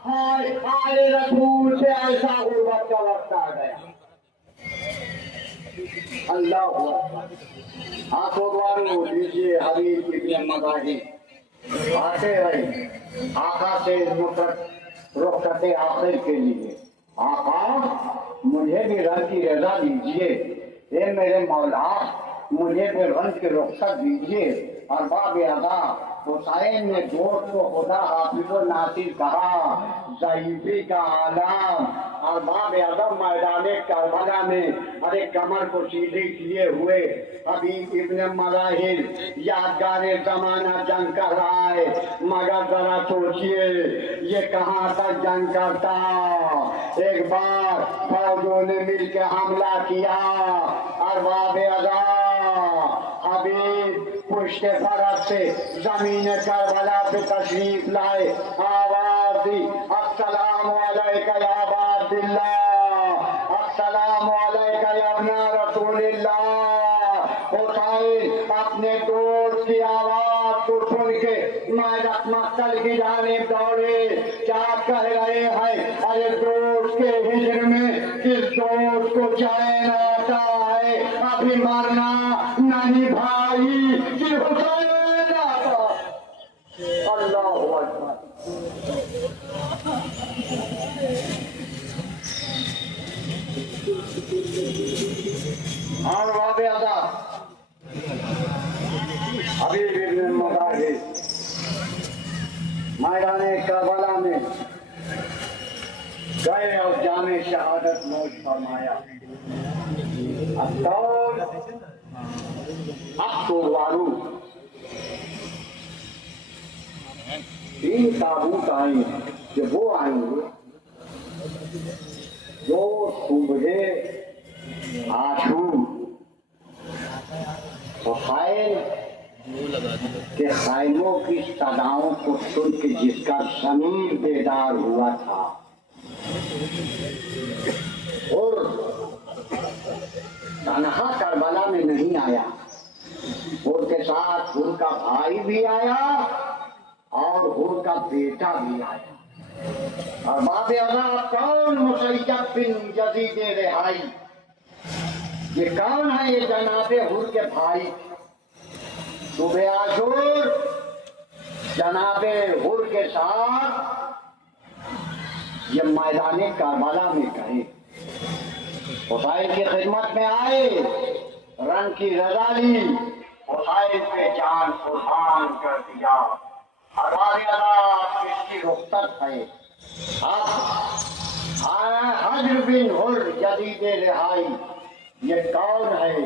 آئے رسول سے ایسا غربت کا وقت آ گیا. اللہ اکبر. آنکھوں دوارو لیجیے حبیب ابن مظاہر آتے ہیں آقا سے رخصت آخر کے لیے. آقا مجھے بھی رب کی رضا دیجیے، اے میرے مولا مجھے بھی رب کی رخصت دیجیے. اور باب ادا حسین نے دوست کو خدا حافظ و ناصر کہا، ضعیفی کا عالم. اور باب اعظم میدان کربلا میں ارے کمر کو سیدھی کیے ہوئے حبیب ابن مظاہر یادگار زمانہ جنگ کر رہا ہے. مگر ذرا سوچئے یہ کہاں تک جنگ کرتا. ایک بار فوجوں نے مل کے حملہ کیا اور باب اعظم حبیب پشت فرس سے زمین کربلا پہ تشریف لائے. آواز دی السلام علیکہ یا ابا عبداللہ، السلام علیکہ یا ابن رسول اللہ. حسین اپنے دوست کی آواز کو سن کے میدان مقتل کی جانب دوڑے. کیا کہہ رہے ہیں؟ ارے دوست کے ہجر میں کس دوست کو چین آتا ہے؟ ابھی مرنا نہیں بھائی کہ حسین آتا. اللہ اکبر. اور واقع ادا حبیب ابن مظاہر میدان کربلا میں گئے اور جامع شہادت نوش فرمایا. اب تو وارو تین تابوت آئیں ہیں کہ وہ آئیں گے جو صبح عاشور حسین کے خیموں کی صداؤں کو سن کے جس کا ضمیر بیدار ہوا تھا اور تنہا کربلا میں نہیں آیا، ان کے ساتھ ان کا بھائی بھی آیا اور ان کا بیٹا بھی آیا. اور باب اعلیٰ کون مسیب بن یزید رہائی، یہ کون ہے؟ یہ جناب حر کے بھائی. صبح عاشور جناب حر کے ساتھ یہ میدان کربلا میں گئے، حسین کی خدمت میں آئے، رنگ کی رضا لی، حسین پہ جان قربان کر دیا. ہمارے اللہ کس کی رخصت ہے. اب حجر بن حر جدید رہائی یہ کون ہے؟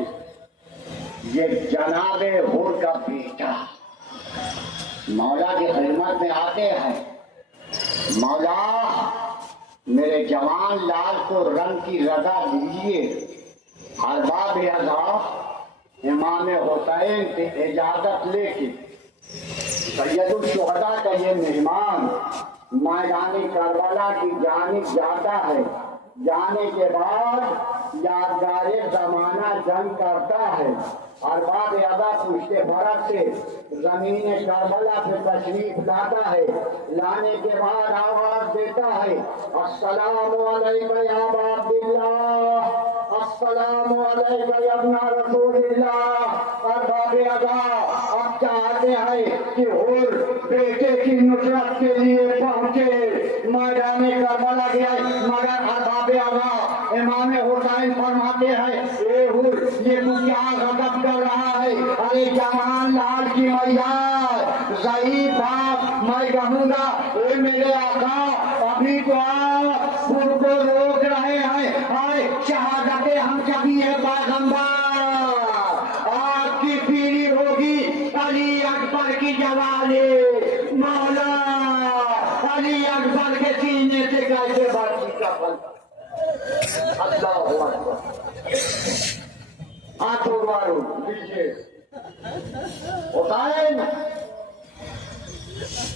یہ جناب حر کا بیٹا مولا کی خدمت میں آتے ہیں. مولا میرے جوان لال کو رنگ کی رضا دیجیے. ارباب اعظم امام حسین سے اجازت لے کے سید الشہداء کا یہ مہمان میدان کربلا کی جانب جاتا ہے. جانے کے بعد یادگار زمانہ جنگ کرتا ہے. ارباب ادا پشت فرق سے زمین کربلا پہ تشریف لاتا ہے. لانے کے بعد آواز دیتا ہے السلام علیکہ یا ابا عبداللہ، السلام علیکہ یا ابن رسول اللہ. ارباب ادا اب چاہتے ہیں کہ حر بیٹے کی نصرت کے لیے پہنچے، میدان کربلا گیا. مگر ارباب ادا امام حسین فرماتے ہیں اے حر یہ تو کیا غضب کر رہا ہے؟ ارے جوان لال کی میار ضعیف باپ میں کہوں گا اے میرے آقا ابھی تو آپ حر کو روک رہے ہیں. آئے شہادت ہم کبھی ہے پیغمبر، آپ کی پیری ہوگی علی اکبر کی جوالی. مولا علی اکبر کے سینے سے کیسے بچی کا پل. اللہ اکبر. آنکھوں مارو لیجیے حسین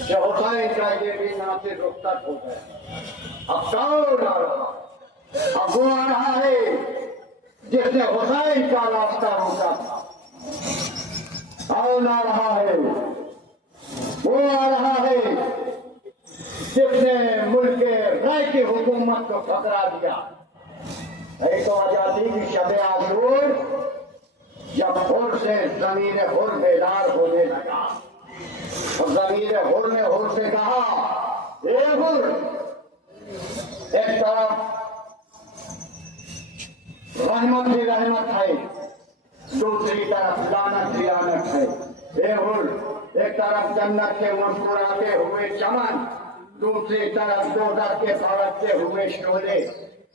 کہ حسین کا یہ بھی ناصر رخصت ہو گیا. اب کون آ رہا؟ اب وہ آ رہا ہے جس نے حسین کا راستہ روکا تھا. کون آ رہا ہے؟ وہ آ رہا ہے جس نے ملک کی حکومت کو خطرہ دیا. ایک تو وجہ تھی کہ شب عاشور جب حر سے ضمیر حر بیدار ہونے لگا تو ضمیر حر نے حر سے کہا اے حر، ایک طرف رحمت ہی رحمت ہے، دوسری طرف لعنت ہی لعنت ہے. اے حر، ایک طرف جنت کے مسکراتے ہوئے چمن، دوسری طرف دوزخ کے بھڑکتے ہوئے شعلے.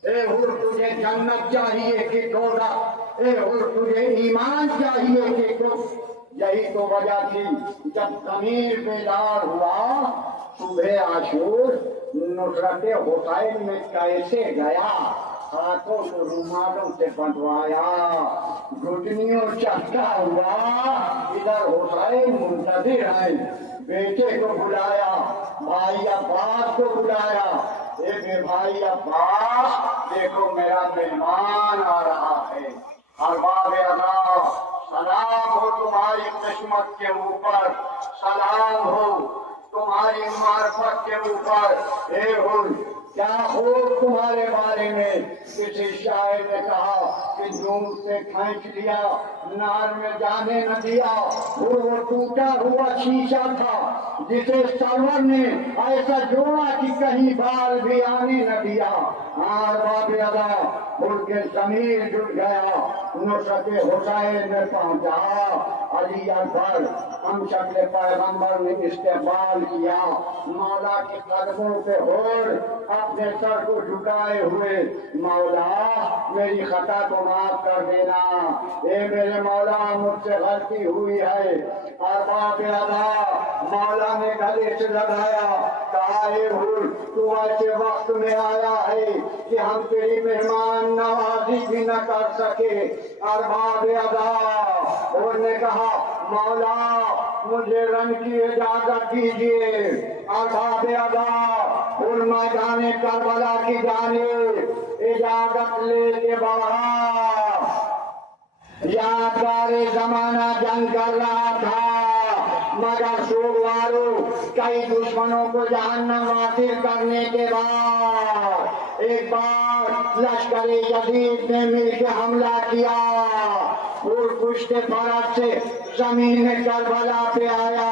اے حر، تجھے جنت چاہیے کہ دوزخ؟ اے حر، تجھے ایمان چاہیے کہ کفر؟ یہی تو وجہ تھی جب ضمیر بیدار ہوا صبح عاشور نصرت حسین میں کیسے گیا، ہاتھوں کو رومالوں سے بندھوایا، گھٹنیوں چکا ہوا. ادھر حسین منتظر ہیں، بیٹے کو بلایا، بھائی عباس کو بلایا. اے بھائی عباس، دیکھو میرا مہمان آ رہا ہے. ارباب ادا، سلام ہو تمہاری قسمت کے اوپر، سلام ہو تمہاری معرفت کے اوپر. اے حر، کیا ہو تمہارے بارے میں؟ کسی شاعر نے کہا کہ دور سے کھینچ لیا، نار میں جانے نہ دیا. وہ ٹوٹا ہوا شیشہ تھا جسے سرور نے ایسا جوڑا کہ کہیں بال بھی آنے نہ دیا. ارباب ادا، حر کے ضمیر جڑ گیا، نصرت حسین میں پہنچا. علی اکبر ہم شکل پیغمبر نے استقبال کیا. مولا کے قدموں پہ حر اپنے سر کو جھکائے ہوئے، مولا میری خطا کو معاف کر دینا. اے میرے مولا، مجھ سے غلطی ہوئی ہے. ارباب ادا، مولا نے گلے سے لگایا، کہا اے حر، تو ایسے وقت میں آیا ہے کہ ہم تیری مہمان نوازی بھی نہ کر سکے. ارباب ادا، حر نے کہا مولا مجھے رن کی اجازت دیجیے. ارباب ادا، حر میدان کربلا کی جانب اجازت لے کے بڑھا. یادگار زمانہ جنگ کر رہا تھا، مگر سوگوارو کئی دشمنوں کو جہنم حاصل کرنے کے بعد ایک بار لشکر یزید نے مل کے حملہ کیا. حر پشت فرس سے زمین کربلا پہ آیا،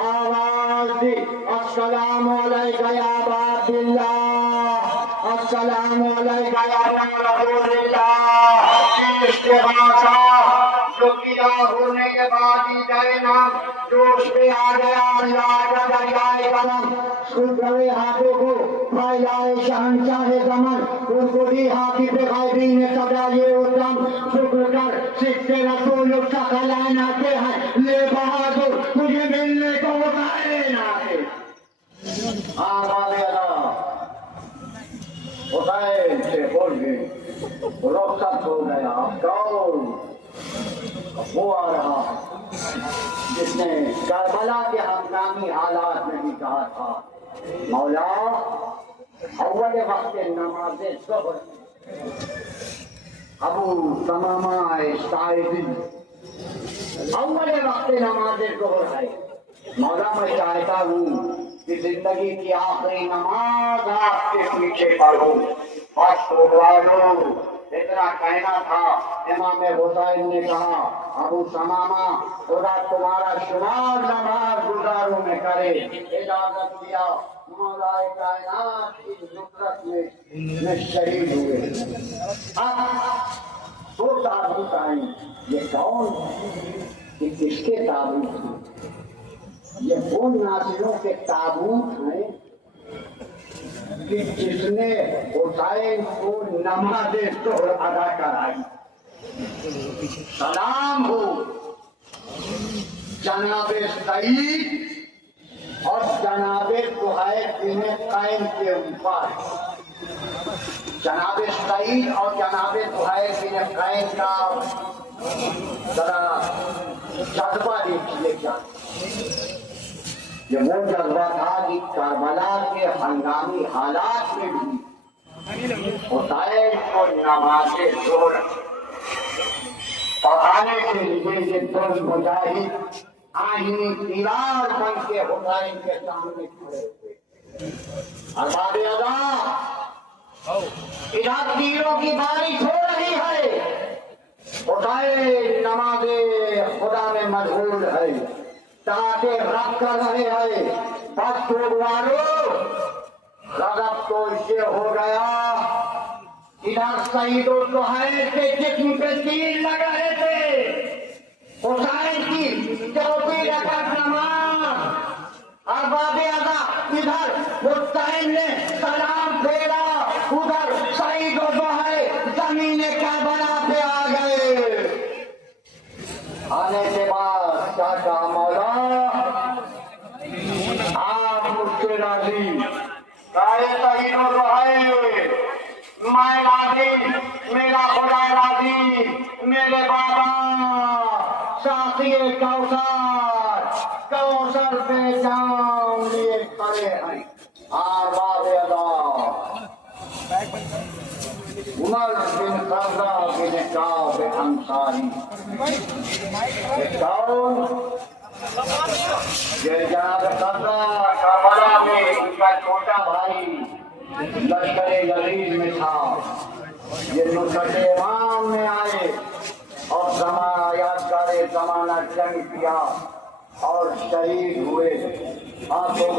آواز دی السلام علیکم یا ابا عبداللہ، السلام علیکم یا رسول اللہ. استغاثہ جو کیا حر نے یہ بازی دینا جوش پہ آ گیا. اللہ کا دریائے کرم سلطنِ ہاتھوں کو پھیلائے شہنشاہ زمن. ان کو بھی ہاتھی پہ غیبین صدا یہ ادم شکر کر سکتے رسول ثقل آتے ہیں. لے بہادر تجھے ملنے کو حسین آتے. آباد اللہ حسین سے بول گئے، رخصت ہو گیا. کون؟ وہ آ رہا جس نے کربلا کے ہنگامی حالات میں بھی کہا تھا مولا اول وقت نماز ظہر ابو تمامہ سائدی اول وقت نماز ظہر ہے. مولا میں چاہتا ہوں کہ زندگی کی آخری نماز آپ کے پیچھے پڑھوں. بس والوں اتنا کہنا تھا. امام حسین نے کہا ابو تمامہ خدا تمہارا شمار نماز گزاروں میں کرے. اجازت دیا. مولا کائنات کی نصرت میں شہید ہوئے. اب دو تابوت آئیں. یہ کون ہے؟ یہ کس کے تابوت ہیں؟ یہ وہ ناصروں کے تابوت ہیں کہ جس نے حسین کو نماز ظہر ادا کرائی. سلام ہو جناب سعید اور جناب طہیر بن قین کے اوپر. جناب سعید اور جناب طہیر بن قین کا ذرا جذبہ دیکھیے. کیا یہ وہ جذبہ تھا کہ کربلا کے ہنگامی حالات میں بھی حسین کو نماز ظہر پڑھانے کے لیے یہ دو مجاہد آئینی دیوار بن کے حسین کے سامنے کھڑے ہوئے. ارباب ادا ادھر تیروں کی بارش ہو رہی ہے، حسین نماز خدا میں مشغول ہے، تاکہ رب کر رہے ہیں بس توڑ والو غضب تو یہ ہو گیا۔ ادھر شہیدوں تو ہے کہ جسم پہ تیر لگ رہے تھے، حسین کی چوتھی رکعت نماز ارباب ادا، ادھر حسین نے سلام پھیرا، ادھر شہیدوں تو ہے زمین کربلا پہ آ گئے۔ آنے کے بعد کیا کہا مولا؟ آپ مجھ سے راضی، سارے شہیدوں تو ہے، میں راضی، میرا خدا راضی، میرے بابا شاخی کوثر پہ جام لیے کھڑے ہیں۔ ارباب ادا عمر بن خطاب بن کعب انصاری، یہ جناب قبضہ کربلا میں ان کا چھوٹا بھائی لشکر غلیظ میں تھا، یہ نصرت امام میں آئے اور یادگار زمانہ جنگ کیا اور شہید ہوئے۔ آپ لوگ